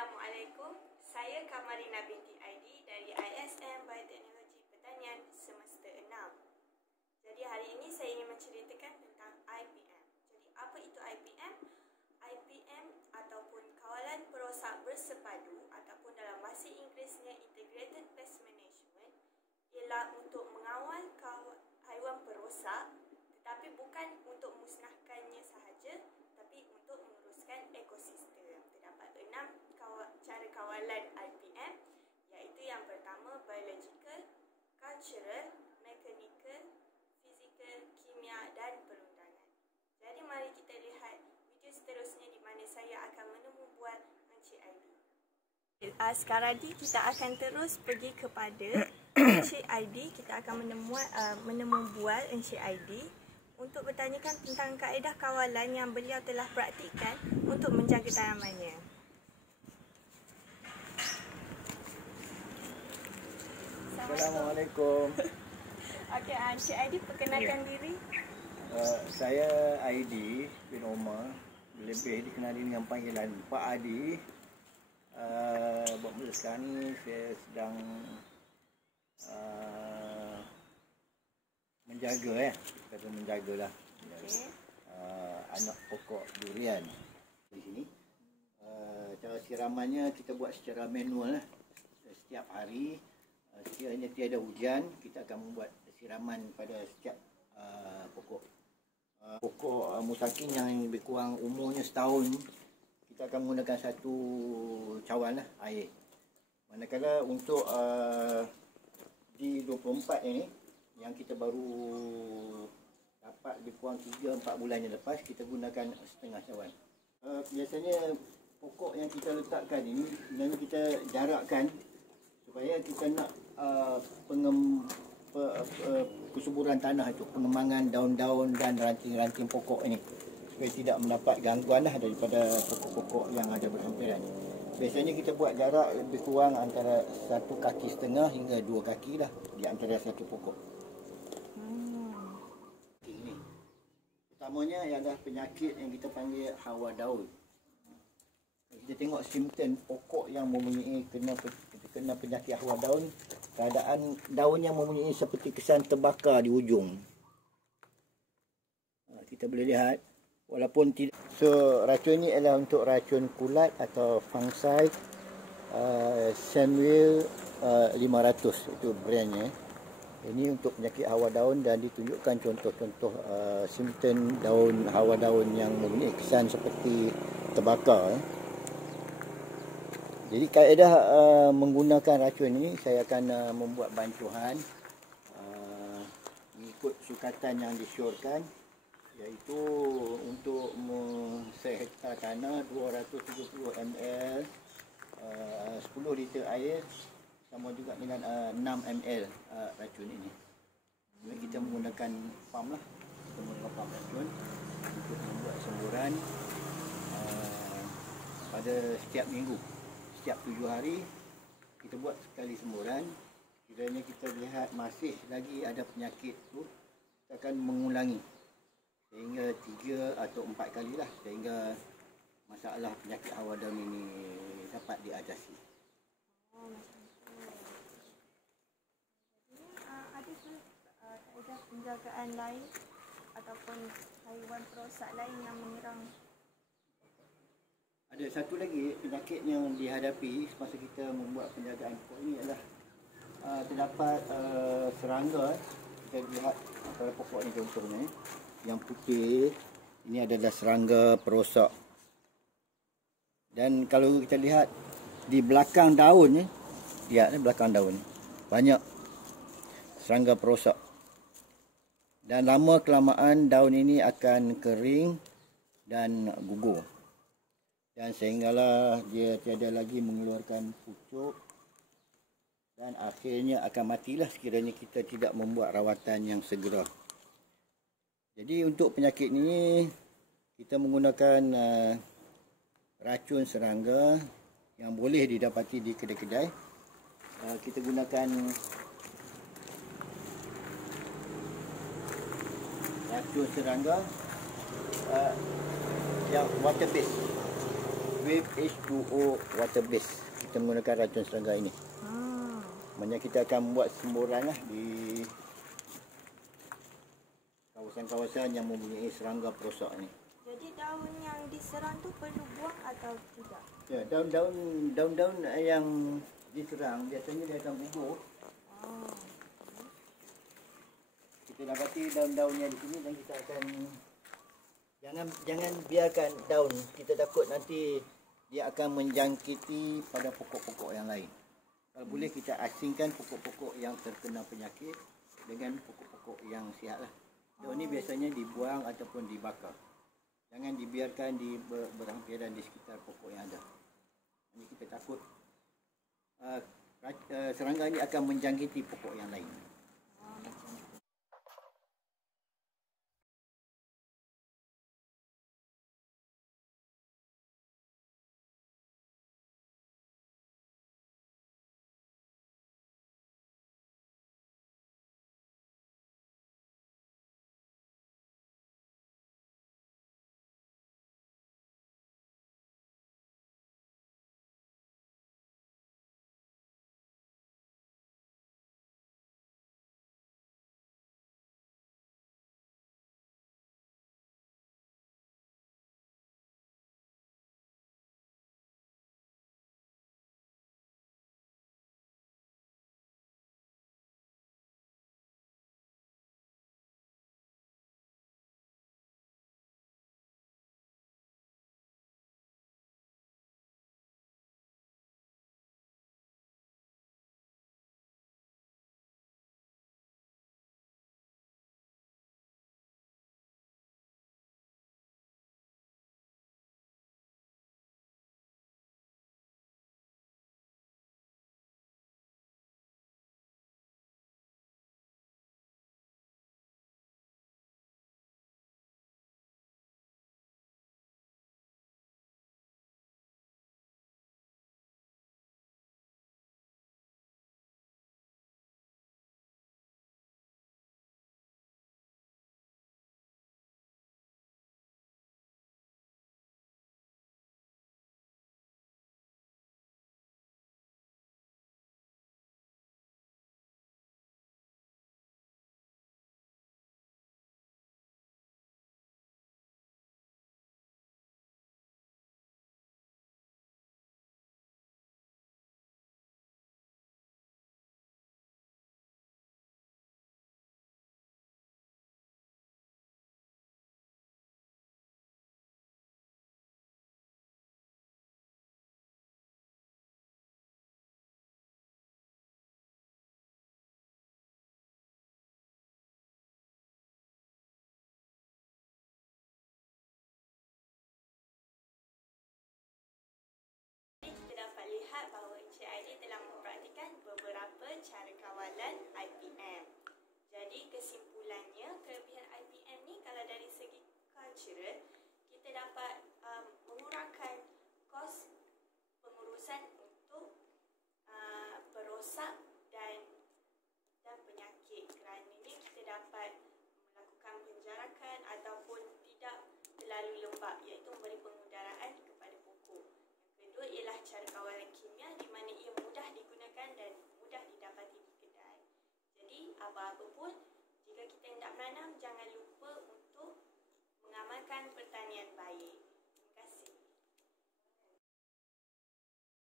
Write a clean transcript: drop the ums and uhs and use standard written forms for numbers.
Assalamualaikum, saya Kamarina binti Aidi dari ISM Bioteknologi Pertanian Semester 6. Jadi hari ini saya ingin menceritakan tentang IPM. Jadi apa itu IPM? IPM ataupun kawalan perosak bersepadu ataupun dalam bahasa Inggerisnya Integrated Pest Management ialah untuk mengawal haiwan perosak, tetapi bukan untuk musnahkannya sahaja, tapi untuk menguruskan ekosistem. Terdapat 6 cara kawalan IPM, iaitu yang pertama biological, cultural, mechanical, physical, kimia dan perundangan. Jadi mari kita lihat video seterusnya di mana saya akan membuat Encik ID. Sekarang ni kita akan terus pergi kepada Encik ID. Kita akan membuat Encik ID untuk bertanyakan tentang kaedah kawalan yang beliau telah praktikkan untuk menjaga tanamannya. Assalamualaikum. Okey, Encik ID perkenalkan diri. Saya ID bin Omar, lebih dikenali dengan panggilan Pak Adi. Buat masa sekarang ni saya sedang menjagalah anak pokok durian di sini. Cara siramannya kita buat secara manual lah. Setiap hari, sekiranya tiada hujan, kita akan membuat siraman pada setiap pokok. Pokok musakin yang lebih kurang umurnya setahun, kita akan menggunakan satu cawan lah air. Manakala untuk di 24 ini, yang kita baru dapat lebih kurang 3-4 bulan yang lepas, kita gunakan setengah cawan. Biasanya pokok yang kita letakkan ini sebenarnya kita jarakkan supaya kita nak kesuburan tanah itu, pengembangan daun-daun dan ranting-ranting pokok ini, supaya tidak mendapat gangguan lah daripada pokok-pokok yang ada berhampiran. Biasanya kita buat jarak lebih kurang antara 1,5 kaki hingga 2 kaki lah di antara satu pokok. Ini utamanya ialah penyakit yang kita panggil hawa daun. Kita tengok simptom pokok yang mempunyai kena penyakit hawa daun, keadaan daunnya mempunyai seperti kesan terbakar di ujung. Kita boleh lihat, walaupun tidak. So racun ni adalah untuk racun kulat atau fungicide Sandwell 500, itu brandnya. Ini untuk penyakit hawa daun dan ditunjukkan contoh-contoh simptom daun hawa daun yang mempunyai kesan seperti terbakar. Jadi kaedah menggunakan racun ini, saya akan membuat bantuan mengikut sukatan yang disyorkan, iaitu untuk sehektar tanah 270 ml, 10 liter air sama juga dengan 6 ml racun ini. Jadi kita menggunakan pam lah, kita menggunakan pam racun untuk membuat semburan pada setiap minggu. Setiap 7 hari kita buat sekali semburan. Kiranya kita lihat masih lagi ada penyakit tu, kita akan mengulangi sehingga 3 atau 4 kali lah, sehingga masalah penyakit hawa daun ini dapat diatasi. Ada kaedah penjagaan lain ataupun haiwan perosak lain yang menyerang? Ada satu lagi penyakit yang dihadapi semasa kita membuat penjagaan pokok ini adalah terdapat serangga. Kita lihat pada pokok ini contohnya, yang putih ini adalah serangga perosak. Dan kalau kita lihat di belakang daun ni, lihat belakang daun banyak serangga perosak. Dan lama kelamaan daun ini akan kering dan gugur. Dan sehinggalah dia tiada lagi mengeluarkan pucuk dan akhirnya akan matilah sekiranya kita tidak membuat rawatan yang segera. Jadi untuk penyakit ini kita menggunakan racun serangga yang boleh didapati di kedai-kedai. Kita gunakan racun serangga yang water based. with H2O water base. Kita menggunakan racun serangga ini. Maknanya kita akan buat semburan lah di kawasan-kawasan yang mempunyai serangga perosak ni. Jadi daun yang diserang tu perlu buang atau tidak? Ya, daun-daun yang diserang biasanya dia akan gugur. Kita dapati daun-daunnya di sini dan kita akan jangan biarkan daun. Kita takut nanti dia akan menjangkiti pada pokok-pokok yang lain. Kalau boleh kita asingkan pokok-pokok yang terkena penyakit dengan pokok-pokok yang sihat lah. Daun ni biasanya dibuang ataupun dibakar. Jangan dibiarkan berhampiran di sekitar pokok yang ada. Ini kita takut serangga ini akan menjangkiti pokok yang lain. Lihat bahawa Encik Aidil telah mempraktikkan beberapa cara kawalan IPM. Jadi kesimpulannya, kelebihan IPM ni kalau dari segi cultural, kita dapat mengurangkan kos pengurusan untuk perosak dan penyakit. Kerananya kita dapat melakukan penjarakan ataupun tidak terlalu lembab, iaitu memberi pengudaraan kepada pokok. Kedua ialah cara kawalan kimia di mana ia mudah digunakan dan mudah didapati di kedai. Jadi apa-apa pun, jika kita hendak menanam, jangan lupa